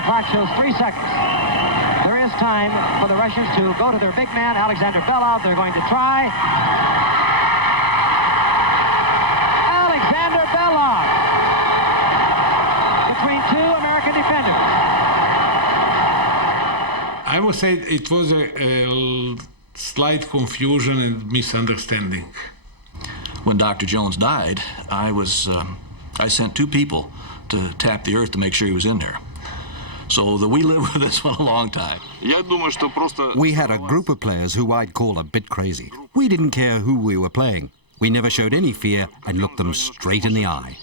The clock shows 3 seconds. There is time for the Russians to go to their big man, Alexander Belov. They're going to try. Alexander Belov between two American defenders. I would say it was a slight confusion and misunderstanding. When Dr. Jones died, I sent 2 people to tap the earth to make sure he was in there. So we lived with this one a long time. We had a group of players who I'd call a bit crazy. We didn't care who we were playing. We never showed any fear and looked them straight in the eye.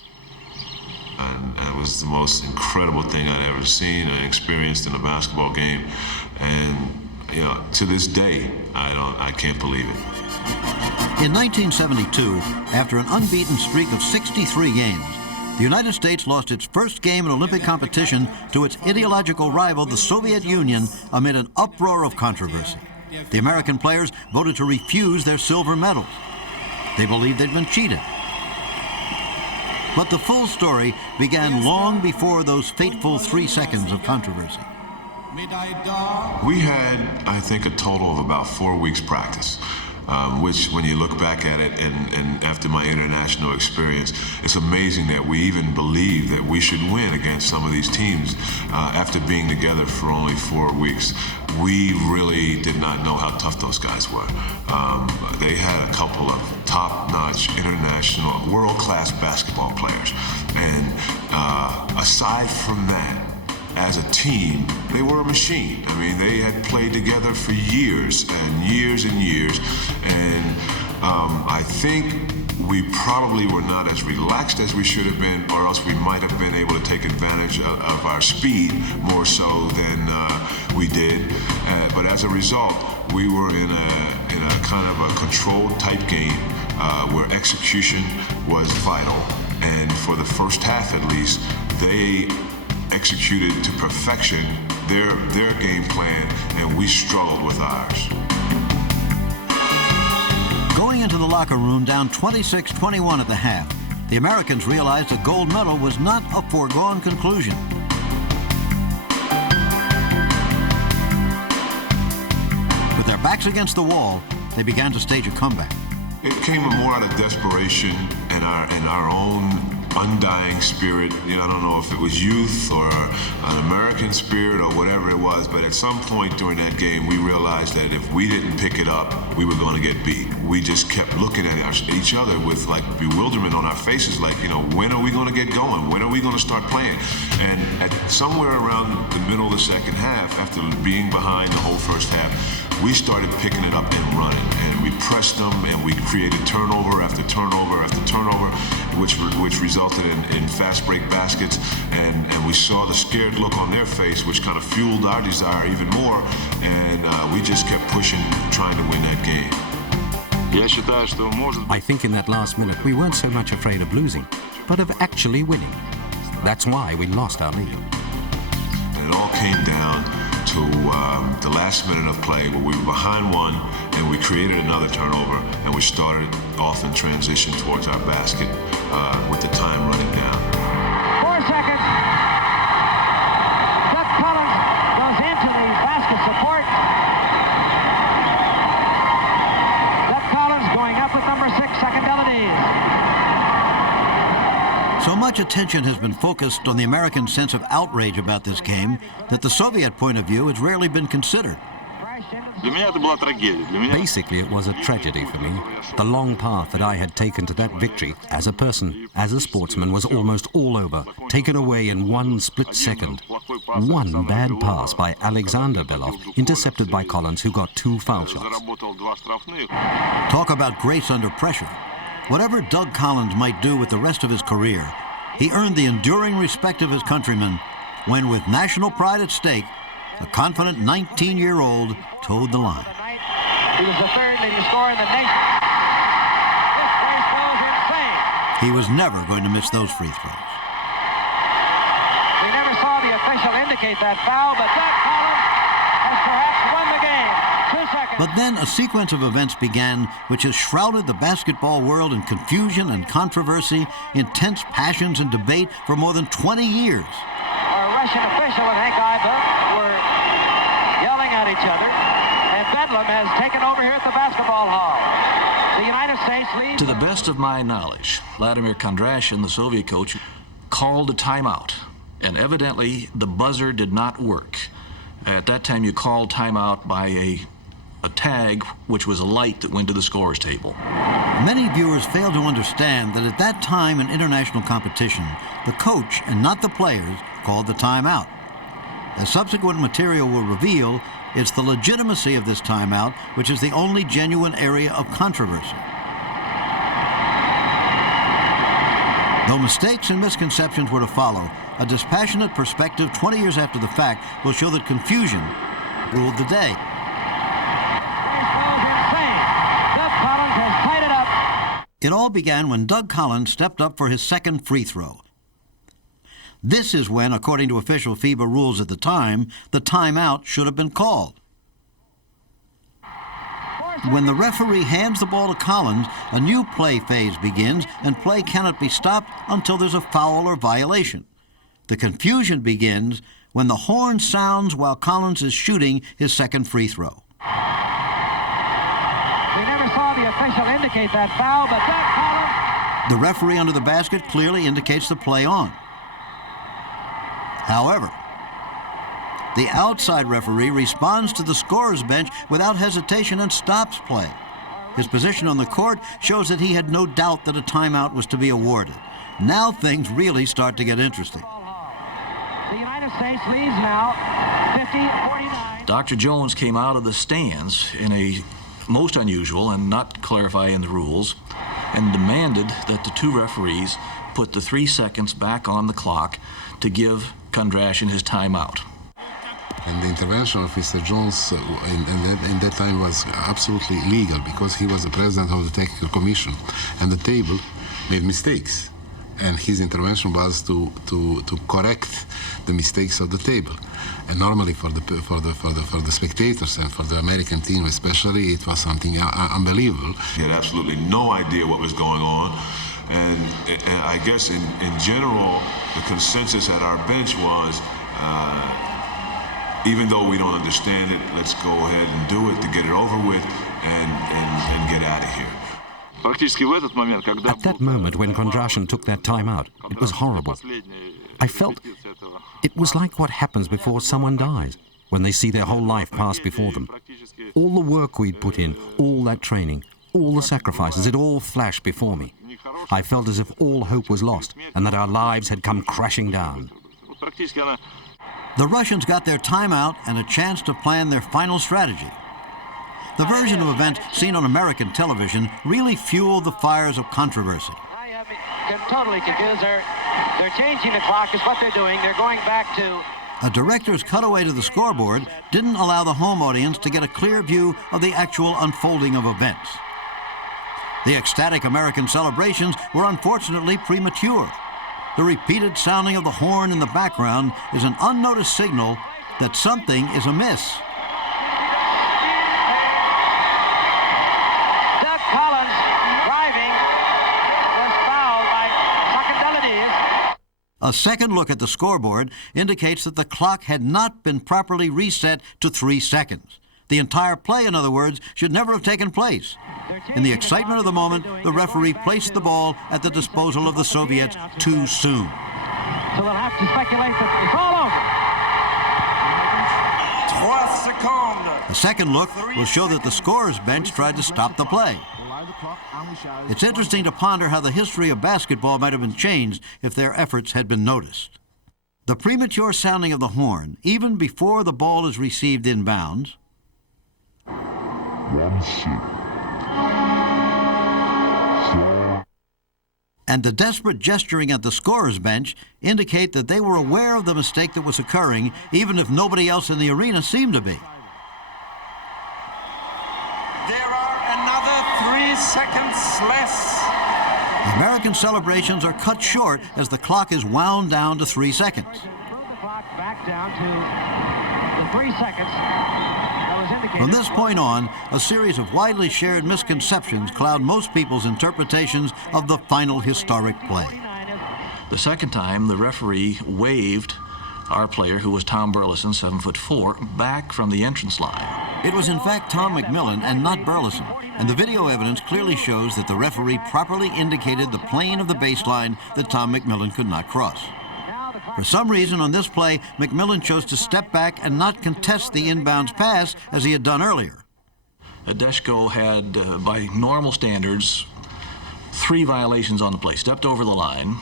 And it was the most incredible thing I'd ever seen and experienced in a basketball game. And, you know, to this day, I can't believe it. In 1972, after an unbeaten streak of 63 games, the United States lost its first game in Olympic competition to its ideological rival, the Soviet Union, amid an uproar of controversy. The American players voted to refuse their silver medals. They believed they'd been cheated. But the full story began long before those fateful 3 seconds of controversy. We had, I think, a total of about 4 weeks practice. Which, when you look back at it, and after my international experience, it's amazing that we even believed that we should win against some of these teams after being together for only 4 weeks. We really did not know how tough those guys were. They had a couple of top-notch international, world-class basketball players. And aside from that, as a team, they were a machine. I mean, they had played together for years and years and years. And I think we probably were not as relaxed as we should have been, or else we might have been able to take advantage of our speed more so than we did. But as a result, we were in a kind of a controlled type game where execution was vital. And for the first half, at least, they executed to perfection their game plan, and we struggled with ours. Going into the locker room down 26-21 at the half, the Americans realized a gold medal was not a foregone conclusion. With their backs against the wall, they began to stage a comeback. It came more out of desperation and our own undying spirit. You know, I don't know if it was youth or an American spirit or whatever it was, but at some point during that game, we realized that if we didn't pick it up, we were going to get beat. We just kept looking at each other with like bewilderment on our faces, like, you know, when are we going to get going? When are we going to start playing? And at somewhere around the middle of the second half, after being behind the whole first half, we started picking it up and running, and we pressed them, and we created turnover after turnover after turnover, which resulted in fast break baskets, and we saw the scared look on their face, which kind of fueled our desire even more, and we just kept pushing, trying to win that game. I think in that last minute we weren't so much afraid of losing, but of actually winning. That's why we lost our lead. And it all came down to the last minute of play where we were behind one and we created another turnover, and we started off in transition towards our basket with the time running down. 4 seconds. Doug Collins goes into the basket support. Doug Collins going up with number 6, Secondelidis. So much attention has been focused on the American sense of outrage about this game that the Soviet point of view has rarely been considered. Basically, it was a tragedy for me. The long path that I had taken to that victory, as a person, as a sportsman, was almost all over, taken away in one split second. One bad pass by Alexander Belov, intercepted by Collins, who got 2 foul shots. Talk about grace under pressure. Whatever Doug Collins might do with the rest of his career, he earned the enduring respect of his countrymen when, with national pride at stake, the confident 19-year-old towed the line. He was the 3rd leading scorer in the nation. This place goes insane. He was never going to miss those free throws. We never saw the official indicate that foul, but Doug Collins has perhaps won the game. 2 seconds. But then a sequence of events began which has shrouded the basketball world in confusion and controversy, intense passions and debate for more than 20 years. Our Russian official and Hank Iba were yelling at each other, and Bedlam has taken over here at the basketball hall. The United States leads... To the best of my knowledge, Vladimir Kondrashin, the Soviet coach, called a timeout, and evidently the buzzer did not work. At that time, you called timeout by a tag, which was a light that went to the scorer's table. Many viewers fail to understand that at that time in international competition, the coach and not the players called the timeout. As subsequent material will reveal, it's the legitimacy of this timeout which is the only genuine area of controversy. Though mistakes and misconceptions were to follow, a dispassionate perspective 20 years after the fact will show that confusion ruled the day. It all began when Doug Collins stepped up for his second free throw. This is when, according to official FIBA rules at the time, the timeout should have been called. When the referee hands the ball to Collins, a new play phase begins, and play cannot be stopped until there's a foul or violation. The confusion begins when the horn sounds while Collins is shooting his second free throw. We never saw the official indicate that foul, but Doug Collins... The referee under the basket clearly indicates the play on. However, the outside referee responds to the scorer's bench without hesitation and stops play. His position on the court shows that he had no doubt that a timeout was to be awarded. Now things really start to get interesting. The United States leads now 50-49. Dr. Jones came out of the stands in a most unusual and not clarifying the rules, and demanded that the two referees put the 3 seconds back on the clock to give Kondrashin his timeout. And the intervention of Mr. Jones in that time was absolutely illegal because he was the president of the technical commission, and the table made mistakes, and his intervention was to correct the mistakes of the table. And normally for the spectators and for the American team especially, it was something unbelievable. He had absolutely no idea what was going on. And I guess in general, the consensus at our bench was, even though we don't understand it, let's go ahead and do it to get it over with and get out of here. At that moment when Kondrashin took that time out, it was horrible. I felt it was like what happens before someone dies, when they see their whole life pass before them. All the work we'd put in, all that training, all the sacrifices, it all flashed before me. I felt as if all hope was lost and that our lives had come crashing down. The Russians got their timeout and a chance to plan their final strategy. The version of events seen on American television really fueled the fires of controversy. They're totally confused. They're changing the clock is what they're doing. They're going back to... A director's cutaway to the scoreboard didn't allow the home audience to get a clear view of the actual unfolding of events. The ecstatic American celebrations were unfortunately premature. The repeated sounding of the horn in the background is an unnoticed signal that something is amiss. Doug Collins driving was fouled by Sakandelides. A second look at the scoreboard indicates that the clock had not been properly reset to 3 seconds. The entire play, in other words, should never have taken place. In the excitement of the moment, the referee placed the ball at the disposal of the Soviets too soon. So we'll have to speculate that it's all over. A second look will show that the scorer's bench tried to stop the play. It's interesting to ponder how the history of basketball might have been changed if their efforts had been noticed. The premature sounding of the horn, even before the ball is received inbounds, and the desperate gesturing at the scorer's bench indicate that they were aware of the mistake that was occurring, even if nobody else in the arena seemed to be. There are another 3 seconds less. The American celebrations are cut short as the clock is wound down to 3 seconds. Move the clock back down to the 3 seconds that was indicated. From this point on, a series of widely shared misconceptions cloud most people's interpretations of the final historic play. The second time, the referee waved our player, who was Tom Burleson, 7'4", back from the entrance line. It was in fact Tom McMillan and not Burleson, and the video evidence clearly shows that the referee properly indicated the plane of the baseline that Tom McMillan could not cross. For some reason on this play, McMillan chose to step back and not contest the inbounds pass as he had done earlier. Deshko had, by normal standards, 3 violations on the play. Stepped over the line.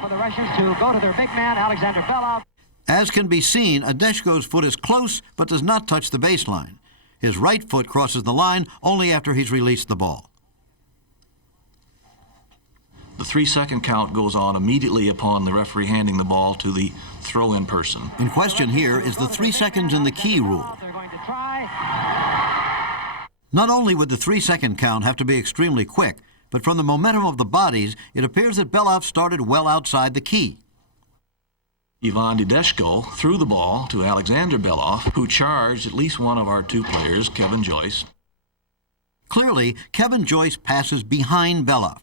For the Russians to go to their big man, Alexander Belov. As can be seen, Adeshko's foot is close but does not touch the baseline. His right foot crosses the line only after he's released the ball. The 3-second count goes on immediately upon the referee handing the ball to the throw-in person. In question here is the 3 seconds in the key rule. They're going to try. Not only would the 3-second count have to be extremely quick, but from the momentum of the bodies, it appears that Belov started well outside the key. Ivan Deshko threw the ball to Alexander Belov, who charged at least one of our 2 players, Kevin Joyce. Clearly, Kevin Joyce passes behind Belov.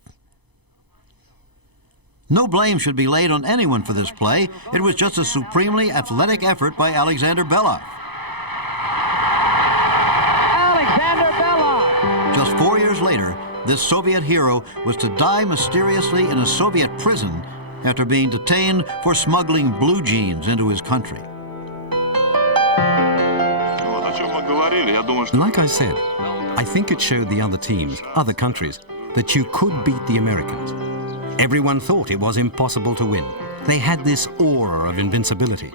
No blame should be laid on anyone for this play. It was just a supremely athletic effort by Alexander Belov. Alexander Belov. Just 4 years later, this Soviet hero was to die mysteriously in a Soviet prison after being detained for smuggling blue jeans into his country. Like I said, I think it showed the other teams, other countries, that you could beat the Americans. Everyone thought it was impossible to win. They had this aura of invincibility.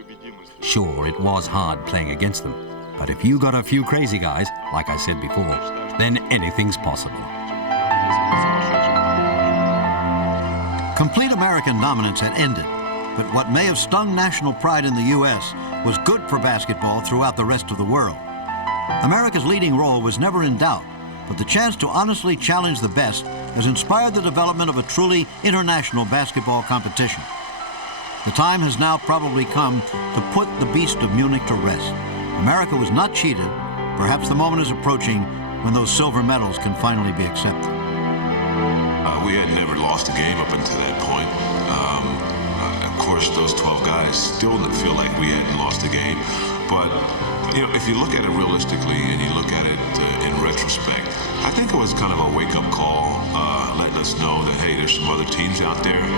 Sure, it was hard playing against them, but if you got a few crazy guys, like I said before, then anything's possible. Complete American dominance had ended, but what may have stung national pride in the U.S. was good for basketball throughout the rest of the world. America's leading role was never in doubt, but the chance to honestly challenge the best has inspired the development of a truly international basketball competition. The time has now probably come to put the beast of Munich to rest. America was not cheated. Perhaps the moment is approaching when those silver medals can finally be accepted. We had never lost a game up until that point. Of course, those 12 guys still didn't feel like we hadn't lost a game. But, you know, if you look at it realistically and you look at it in retrospect, I think it was kind of a wake-up call, letting us know that, hey, there's some other teams out there.